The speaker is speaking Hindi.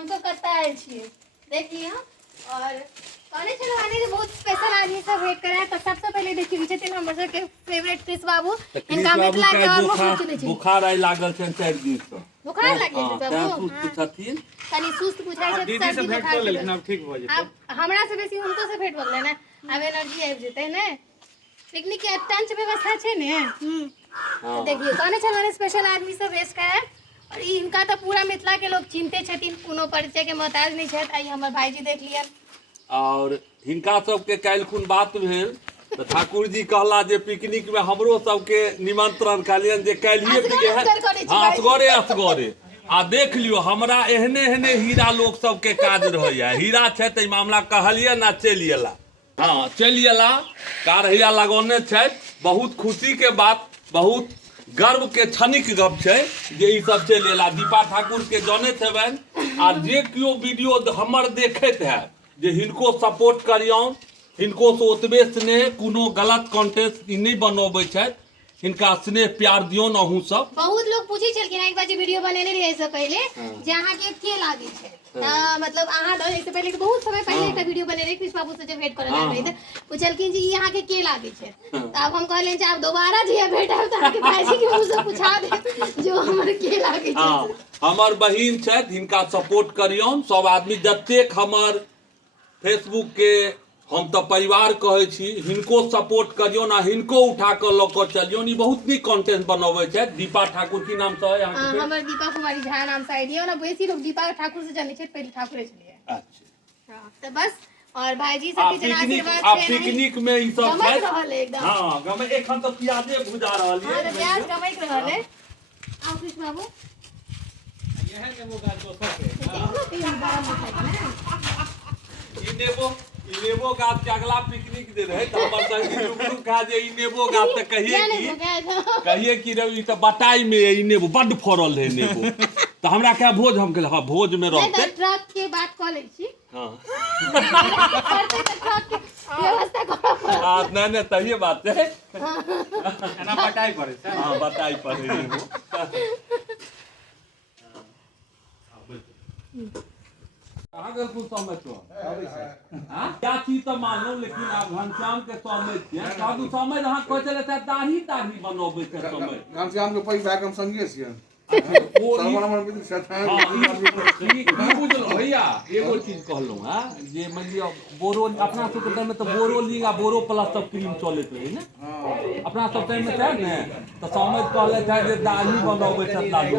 हमको कत्ता आए छिए देखिए। और कौने चलवाने के बहुत स्पेशल आदमी सब वेट करे तो सबसे पहले देखिए विजय तेल हमर के फेवरेट क्रिस बाबू इनका मिथिला के ऑलमोस्ट चले छी। बुखार आइ लागल छै 4 दिन से। बुखार लागल छै बाबू सुस्त छथिन तनी सुस्त बुझाय छै दीदी से भेंट कर लेकिन अब ठीक भ जेतै। अब हमरा से बेसी उनको से भेंट भ गेलै ना अब एनर्जी आबि जेतै ने। पिकनिक के टंच व्यवस्था छै ने। तो देखिए कौने चलवाने स्पेशल आदमी सब वेस्ट का है और इनका तो पूरा मिथिला के लोग चिंते छथिन कोनो परिचय के मोहताज नहीं छथि। आई हमर भाईजी देख लिया और हिनका सबके काल्हि खुन बात भेल तो ठाकुर जी कहला जे पिकनिक में हमरो सबके निमंत्रण कालियन जे काल्हिए असगरे असगरे आ देख लियो हमरा एहने एहने हीरा लोग सबके काज रहैया। हीरा छै त मामला कहलिए ना चलि एला। हाँ चलि एला कारहिया लगौने छै। बहुत खुशी के बात बहुत गर्व के क्षणिक गप छै जे ई सब चलि एला। दीपा ठाकुर के जानैत हेबनि आ जे केओ वीडियो हमर देखैत है जे हिनको सपोर्ट करियौन हिनको से ओतबे स्नेह कोनो गलत कॉन्टेंट ई नहीं बनबै छथि। हिनका स्नेह प्यार दियौन अहूँ सब। बहुत लोग पूछे छलखिन एक बार जे वीडियो बनेने रहिए से पहले जे अहाँ के लागे छै मतलब अहाँ इससे पहले बहुत समय पहले एक वीडियो बने रहे कृष्ण बाबू से जब भेंट करे लगे थे पूछलखिन जी यहाँ के लागे छै तो अब हम कहले जे आप दोबारा जी भेंट आब त के भाईजी के मुंह से पूछा दे जो हमर के लागे छै। हमर बहिन छथि हिनका सपोर्ट करियौन सब आदमी जतेक हमर फेसबुक के हम तो परिवार कहे छी हिनको सपोर्ट करियौन आ हिनको उठा के ल के चलियौन। ई बहुत नीक कंटेंट बनबै छै। दीपा ठाकुर की नाम से है यहाँ के? हमर दीपा कुमारी झा नाम से आईडी है ना बेसी लोग दीपा ठाकुर से जाने छै पहले ठाकुरे छलिए। अच्छा हां तो बस और भाईजी सब के जना आशीर्वाद आ पिकनिक में ई सब गमक रहल है एकदम। हां गमे एखन तो प्याजे भुजा रहल है। हां तो प्याज गमक रहल है। आओ कृष्ण बाबू यह नेबो गाछ दोसर के देखो तीन बड़ा मोटा है ई नेबो गाछ के अगला पिकनिक दे रहे त हमर संगी लुक खा जे ई नेबो गाछ त कहिए कि रे ई त बटाई में ई नेबो बड फरल है नेबो त हमरा के भोज हम कहले हां भोज में रहते ट्रक के बात क लै छी। हां करते त ट्रक के व्यवस्था करब। हां नहीं तहिए बात है एना बटाई पड़े छै। हां बटाई पड़े नेबो अगर कुछ समझ तो हां क्या चीज तो मानो लेकिन आप घनश्याम के समझ छियै साधु समझ अहाँ कहै छले त दाढ़ी बनबै के समय घनश्याम के पैघ भाई हम संगे छियै। सरवण मित्र छथि ई बुझलो भैया एगो चीज कहलौ हां जे मान लियो बोरो अपना सब के टाइम में तो बोरो लीग आ बोरो प्लस सब क्रीम चलैत रहे ने अपना सब टाइम में छै ने तो समझ कहले छै जे दाढ़ी बनबै छथि लालू